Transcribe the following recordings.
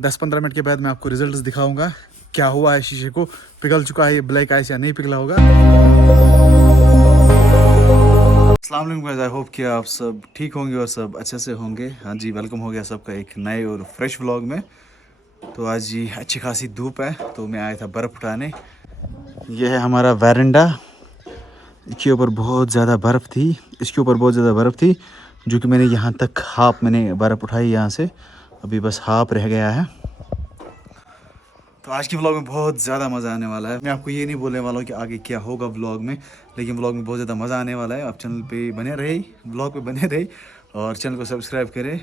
10-15 minute के बाद मैं आपको रिजल्ट्स दिखाऊंगा क्या हुआ है शीशे को, पिघल चुका है ये ब्लैक आइस या नहीं पिघला होगा। अस्सलाम वालेकुम गाइस, आई होप कि आप सब ठीक होंगे और सब अच्छे से होंगे। हाँ जी, वेलकम हो गया सबका एक नए और फ्रेश व्लॉग में। तो आज जी अच्छी खासी धूप है तो मैं आया था बर्फ़ उठाने। ये है हमारा वेरेंडा, इसके ऊपर बहुत ज़्यादा बर्फ़ थी, इसके ऊपर बहुत ज़्यादा बर्फ़ थी जो कि मैंने यहाँ तक हाफ मैंने बर्फ़ उठाई यहाँ से, अभी बस हाफ रह गया है। तो आज की व्लॉग में बहुत ज़्यादा मज़ा आने वाला है। मैं आपको ये नहीं बोलने वाला हूँ कि आगे क्या होगा व्लॉग में, लेकिन व्लॉग में बहुत ज़्यादा मज़ा आने वाला है। आप चैनल पे बने रहे, व्लॉग पे बने रहे और चैनल को सब्सक्राइब करें।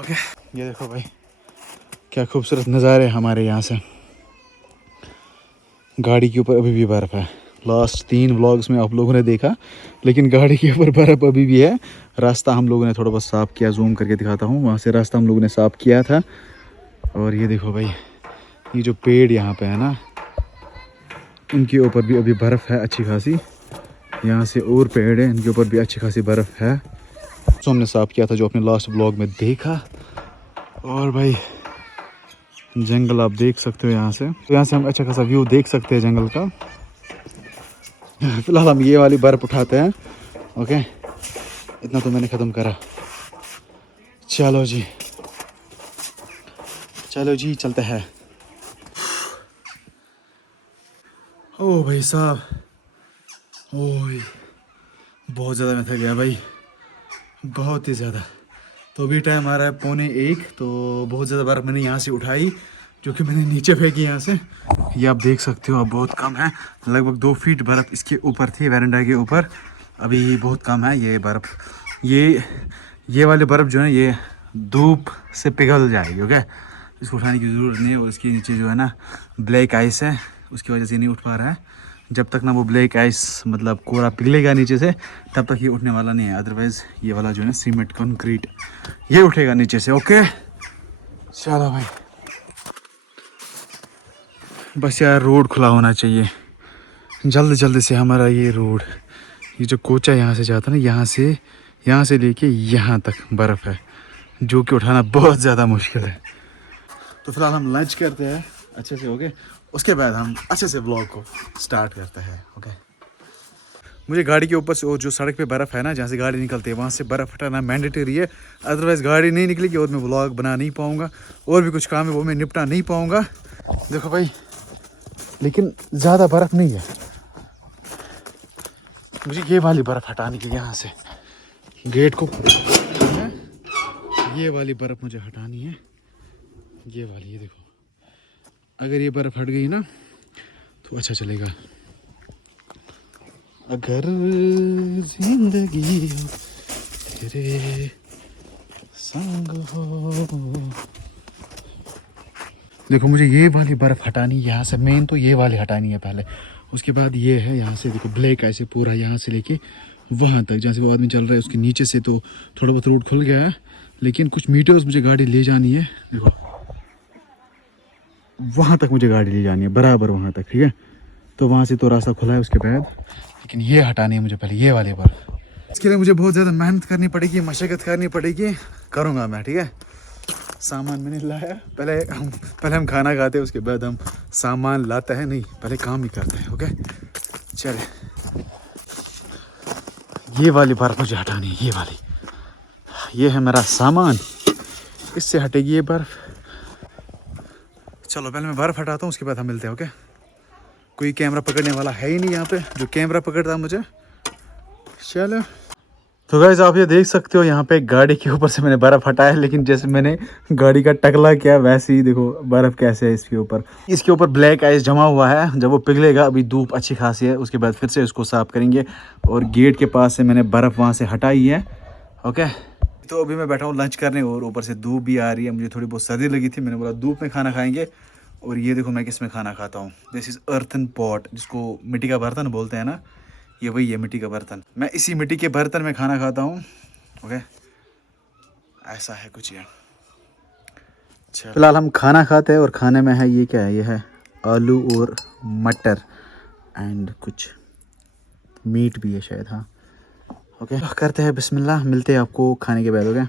ओके, ये देखो भाई क्या खूबसूरत नज़ारे हमारे यहाँ से। गाड़ी के ऊपर अभी भी बर्फ़ है। लास्ट 3 व्लॉग्स में आप लोगों ने देखा, लेकिन गाड़ी के ऊपर बर्फ़ अभी भी है। रास्ता हम लोगों ने थोड़ा बहुत साफ़ किया, जूम करके दिखाता हूँ, वहाँ से रास्ता हम लोगों ने साफ़ किया था। और ये देखो भाई, ये जो पेड़ यहाँ पे है ना, इनके ऊपर भी अभी बर्फ़ है अच्छी खासी। यहाँ से और पेड़ है, इनके ऊपर भी अच्छी खासी बर्फ़ है। तो हमने साफ़ किया था जो अपने लास्ट व्लॉग में देखा। और भाई जंगल आप देख सकते हो यहाँ से, तो यहाँ से हम अच्छा खासा व्यू देख सकते हैं जंगल का। फिलहाल हम ये वाली बर्फ़ उठाते हैं। ओके, इतना तो मैंने ख़त्म करा। चलो जी, चलो जी, चलते हैं। ओ भाई साहब, ओह बहुत ज़्यादा मैं थक गया भाई, बहुत ही ज़्यादा। तो अभी टाइम आ रहा है 1:45। तो बहुत ज़्यादा बर्फ़ मैंने यहाँ से उठाई जो कि मैंने नीचे फेंकी यहाँ से। ये आप देख सकते हो, अब बहुत कम है, लगभग 2 फीट बर्फ़ इसके ऊपर थी, वेरेंडा के ऊपर। अभी बहुत कम है ये बर्फ़। ये वाली बर्फ़ जो है ये धूप से पिघल जाएगी। ओके, इसको उठाने की ज़रूरत नहीं है। और इसके नीचे जो है ना ब्लैक आइस है, उसकी वजह से नहीं उठ पा रहा है। जब तक ना वो ब्लैक आइस मतलब कोरा पिघलेगा नीचे से, तब तक ये उठने वाला नहीं है। अदरवाइज़ ये वाला जो है सीमेंट कंक्रीट ये उठेगा नीचे से। ओके चलो भाई, बस यार रोड खुला होना चाहिए जल्द जल्द से। हमारा ये रोड, ये जो कोचा यहाँ से जाता है ना, यहाँ से लेके यहाँ तक बर्फ़ है जो कि उठाना बहुत ज़्यादा मुश्किल है। तो फिलहाल हम लंच करते हैं अच्छे से। ओके, उसके बाद हम अच्छे से व्लॉग को स्टार्ट करते हैं। ओके, मुझे गाड़ी के ऊपर से वो जो सड़क पे बर्फ़ है ना, जहाँ से गाड़ी निकलती है, वहाँ से बर्फ़ हटाना मैंडेटरी है। अदरवाइज़ गाड़ी नहीं निकलेगी और मैं व्लॉग बना नहीं पाऊँगा, और भी कुछ काम है वो मैं निपटा नहीं पाऊँगा। देखो भाई, लेकिन ज़्यादा बर्फ़ नहीं है। मुझे ये वाली बर्फ़ हटानी है, यहाँ से गेट को, ये वाली बर्फ़ मुझे हटानी है। ये वाली, ये देखो, अगर ये बर्फ़ हट गई ना तो अच्छा चलेगा। अगर जिंदगी तेरे संग हो। देखो, मुझे ये वाली बर्फ़ हटानी है यहाँ से, मेन तो ये वाली हटानी है पहले। उसके बाद ये है यहाँ से, देखो ब्लैक ऐसे पूरा यहाँ से लेके वहाँ तक जहाँ से वो आदमी चल रहा है, उसके नीचे से तो थोड़ा बहुत रोड खुल गया है, लेकिन कुछ मीटर्स मुझे गाड़ी ले जानी है। देखो वहाँ तक मुझे गाड़ी ले जानी है, बराबर वहाँ तक, ठीक है। तो वहाँ से तो रास्ता खुला है उसके बाद, लेकिन ये हटानी है मुझे पहले ये वाली बर्फ़। इसके लिए मुझे बहुत ज़्यादा मेहनत करनी पड़ेगी, मशक्क़त करनी पड़ेगी, करूँगा मैं, ठीक है। सामान मैंने लाया, पहले हम खाना खाते हैं, उसके बाद हम सामान लाते हैं, नहीं पहले काम ही करते हैं। ओके चले, ये वाली बर्फ़ मुझे हटानी है, ये वाली। ये है मेरा सामान, इससे हटेगी ये बर्फ़। चलो पहले मैं बर्फ़ हटाता हूँ, उसके बाद हम मिलते हैं। ओके, कोई कैमरा पकड़ने वाला है ही नहीं यहाँ पे जो कैमरा पकड़ता मुझे। चलो, तो गाइस आप ये देख सकते हो, यहाँ पे गाड़ी के ऊपर से मैंने बर्फ़ हटाया, लेकिन जैसे मैंने गाड़ी का टकला किया वैसे ही देखो बर्फ़ कैसे है इसके ऊपर। इसके ऊपर ब्लैक आइस जमा हुआ है, जब वो पिघलेगा, अभी धूप अच्छी खासी है, उसके बाद फिर से इसको साफ़ करेंगे। और गेट के पास से मैंने बर्फ़ वहाँ से हटाई है। ओके, तो अभी मैं बैठा हूँ लंच करने, और ऊपर से धूप भी आ रही है, मुझे थोड़ी बहुत सर्दी लगी थी, मैंने बोला धूप में खाना खाएँगे। और ये देखो मैं किस में खाना खाता हूँ, दिस इज़ अर्थन पॉट, जिसको मिट्टी का बर्तन बोलते हैं ना, ये वही है मिट्टी का बर्तन। मैं इसी मिट्टी के बर्तन में खाना खाता हूँ। ओके, ऐसा है कुछ ये। फिलहाल हम खाना खाते हैं, और खाने में है ये क्या है, ये है आलू और मटर एंड कुछ मीट भी है शायद। हाँ ओके, करते हैं बिस्मिल्लाह, मिलते हैं आपको खाने के बाद। ओके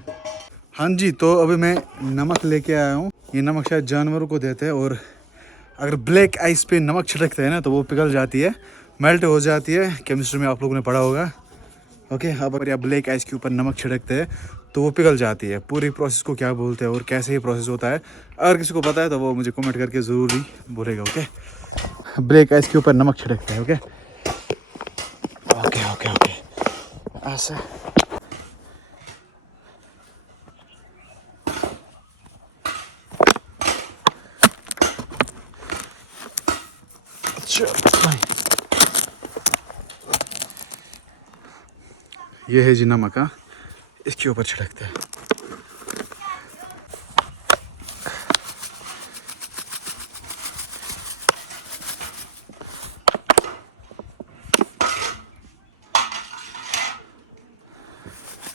हाँ जी, तो अभी मैं नमक लेके आया हूँ, ये नमक शायद जानवरों को देते हैं, और अगर ब्लैक आइस पे नमक छिड़कते हैं ना तो वो पिघल जाती है, मेल्ट हो जाती है। केमिस्ट्री में आप लोगों ने पढ़ा होगा। ओके, अब अगर आप ब्लैक आइस के ऊपर नमक छिड़कते हैं तो वो पिघल जाती है। पूरी प्रोसेस को क्या बोलते हैं और कैसे ये प्रोसेस होता है, अगर किसी को पता है तो वो मुझे कमेंट करके ज़रूर ही बोलेगा। ओके, ब्लैक आइस के ऊपर नमक छिड़कते हैं। ओके ओके ओके ओके, ऐसे। ये है जी नमक, इसके ऊपर छिड़कते हैं।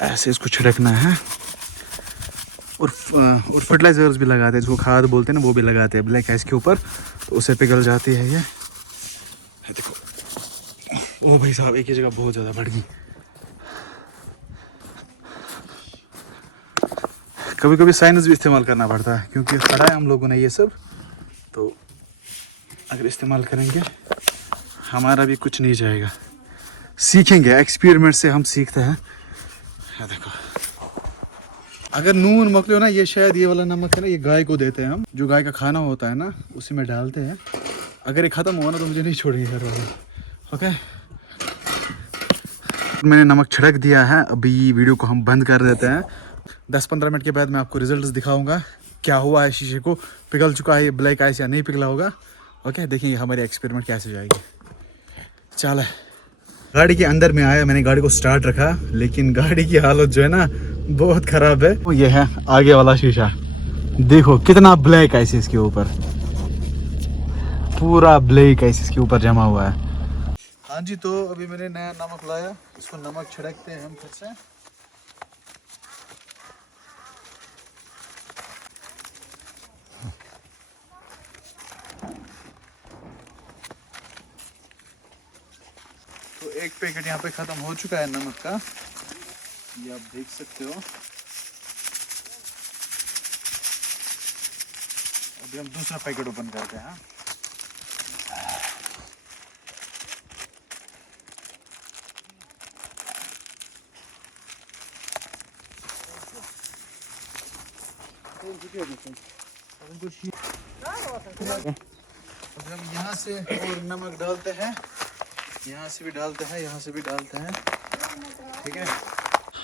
ऐसे इसको छिड़कना है, और फर्टिलाइजर्स भी लगाते हैं, जिसको खाद बोलते हैं ना, वो भी लगाते हैं ब्लैक आइस के ऊपर, तो उससे पिघल जाती है ये। देखो, ओ भाई साहब, एक ही जगह बहुत ज़्यादा बढ़ गई। कभी कभी साइंस भी इस्तेमाल करना पड़ता है, क्योंकि पढ़ा है हम लोगों ने ये सब, तो अगर इस्तेमाल करेंगे हमारा भी कुछ नहीं जाएगा। सीखेंगे, एक्सपेरिमेंट से हम सीखते हैं। देखो, अगर नून मकले हो ना, ये शायद ये वाला नमक है ना, ये गाय को देते हैं हम, जो गाय का खाना होता है ना उसी में डालते हैं। अगर ये ख़त्म हुआ ना तो मुझे नहीं छोड़ेंगे घर वाले। ओके, मैंने नमक छिड़क दिया है, अभी वीडियो को हम बंद कर देते हैं। 10-15 मिनट के बाद मैं आपको रिजल्ट्स दिखाऊंगा, क्या हुआ है शीशे को, पिघल चुका है ये ब्लैक आइस या नहीं पिघला होगा। ओके, देखेंगे हमारी एक्सपेरिमेंट कैसे जाएगी। चल, गाड़ी के अंदर में आया, मैंने गाड़ी को स्टार्ट रखा, लेकिन गाड़ी की हालत जो है ना बहुत ख़राब है। ये है आगे वाला शीशा, देखो कितना ब्लैक आइस इसके ऊपर, पूरा ब्लैक आइस इसके ऊपर जमा हुआ है। हाँ जी, तो अभी मैंने नया नमक लाया, इसको नमक छिड़कते हैं हम फिर से। तो एक पैकेट यहाँ पे ख़त्म हो चुका है नमक का, ये आप देख सकते हो। अभी हम दूसरा पैकेट ओपन करते हैं। अभी हम यहाँ से और नमक डालते हैं, यहाँ से भी डालते हैं, यहाँ से भी डालते हैं। ठीक है।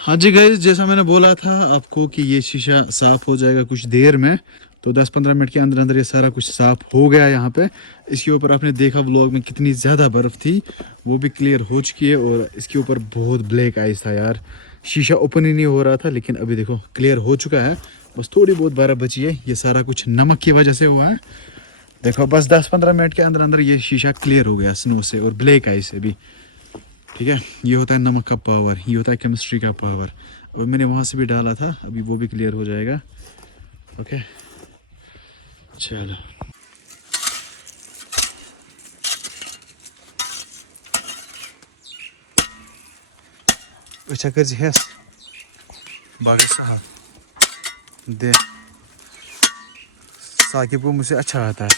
हाँ जी गाइस, जैसा मैंने बोला था आपको कि ये शीशा साफ हो जाएगा कुछ देर में, तो 10-15 मिनट के अंदर अंदर ये सारा कुछ साफ हो गया। यहाँ पे इसके ऊपर आपने देखा व्लॉग में कितनी ज़्यादा बर्फ़ थी, वो भी क्लियर हो चुकी है, और इसके ऊपर बहुत ब्लैक आइस था यार, शीशा ओपन ही नहीं हो रहा था। लेकिन अभी देखो क्लियर हो चुका है, बस थोड़ी बहुत बर्फ़ बची है। ये सारा कुछ नमक की वजह से हुआ है। देखो बस 10-15 मिनट के अंदर अंदर ये शीशा क्लियर हो गया स्नो से और ब्लैक आइस से भी। ठीक है, ये होता है नमक का पावर, ये होता है केमिस्ट्री का पावर। और मैंने वहाँ से भी डाला था, अभी वो भी क्लियर हो जाएगा। ओके, चलो। अच्छा कर जी है बाकी साहब दे, साकिब को मुझसे अच्छा आता है,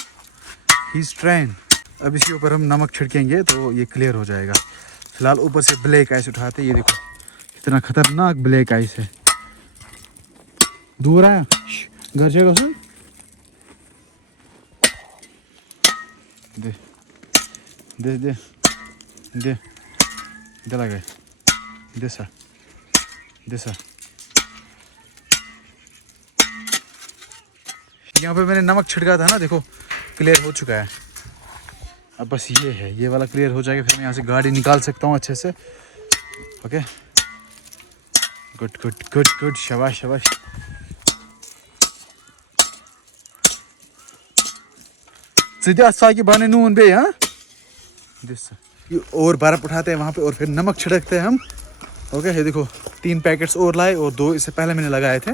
ही इज़ ट्रेन। अब इसके ऊपर हम नमक छिड़केंगे तो ये क्लियर हो जाएगा। फिलहाल ऊपर से ब्लैक आइस उठाते, ये देखो कितना खतरनाक ब्लैक आइस है। दूर आया घर जाएगा सुन, दे दे दे दे दे लगे दे सा दे सा। यहाँ पे मैंने नमक छिड़का था ना, देखो क्लियर हो चुका है। अब बस ये है, ये वाला क्लियर हो जाएगा, फिर मैं यहाँ से गाड़ी निकाल सकता हूँ अच्छे से। Okay, good good good good, शाबाश शाबाश। की बाने नून बे, हाँ और बर्फ उठाते हैं वहाँ पे और फिर नमक छिड़कते हैं हम। ओके, ये देखो 3 पैकेट्स और लाए और 2 इससे पहले मैंने लगाए थे।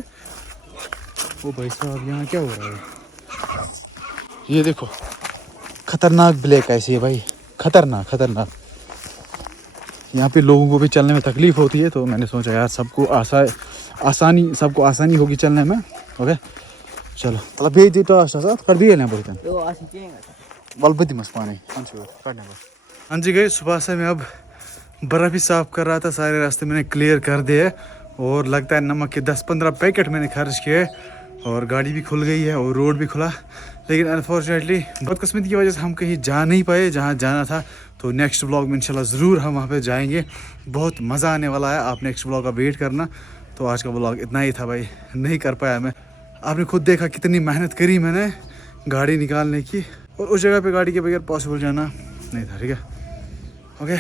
ओ भाई साहब, यहाँ क्या हो रहा है? ये देखो खतरनाक ब्लैक आइस है भाई, खतरनाक खतरनाक। यहाँ पे लोगों को भी चलने में तकलीफ़ होती है, तो मैंने सोचा यार सबको सबको आसानी होगी चलने में। ओके, चलो तला बे दी टास्ट आसा कर दिए ना बर्तन यो आसी चेंगा बल बदी मस पानी हाँ जी गई सुबह से मैं अब बर्फ़ ही साफ़ कर रहा था। सारे रास्ते मैंने क्लियर कर दिए और लगता है नमक के 10-15 पैकेट मैंने खर्च किए और गाड़ी भी खुल गई है और रोड भी खुला। लेकिन अनफॉर्चुनेटली बदकिस्मती की वजह से हम कहीं जा नहीं पाए जहाँ जाना था। तो नेक्स्ट व्लॉग में इंशाल्लाह ज़रूर हम वहाँ पे जाएंगे। बहुत मज़ा आने वाला है, आप नेक्स्ट व्लॉग का वेट करना। तो आज का व्लॉग इतना ही था भाई, नहीं कर पाया मैं। आपने खुद देखा कितनी मेहनत करी मैंने गाड़ी निकालने की और उस जगह पे गाड़ी के बगैर पॉसिबल जाना नहीं था। ठीक है, ओके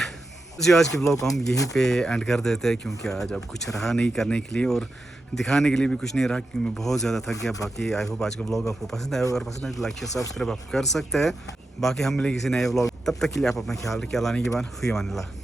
जी, आज के ब्लॉग को हम यहीं पे एंड कर देते हैं क्योंकि आज अब कुछ रहा नहीं करने के लिए और दिखाने के लिए भी कुछ नहीं रहा क्योंकि मैं बहुत ज़्यादा थक गया। बाकी आई होप आज का ब्लॉग आपको पसंद आया। अगर पसंद आए तो लाइक शेयर सब्सक्राइब आप कर सकते हैं। बाकी हम मिलेंगे किसी नए ब्लॉग, तब तक के लिए आप अपना ख्याल रखिए। अल्लाह के बाद हुई अमान अल्लाह।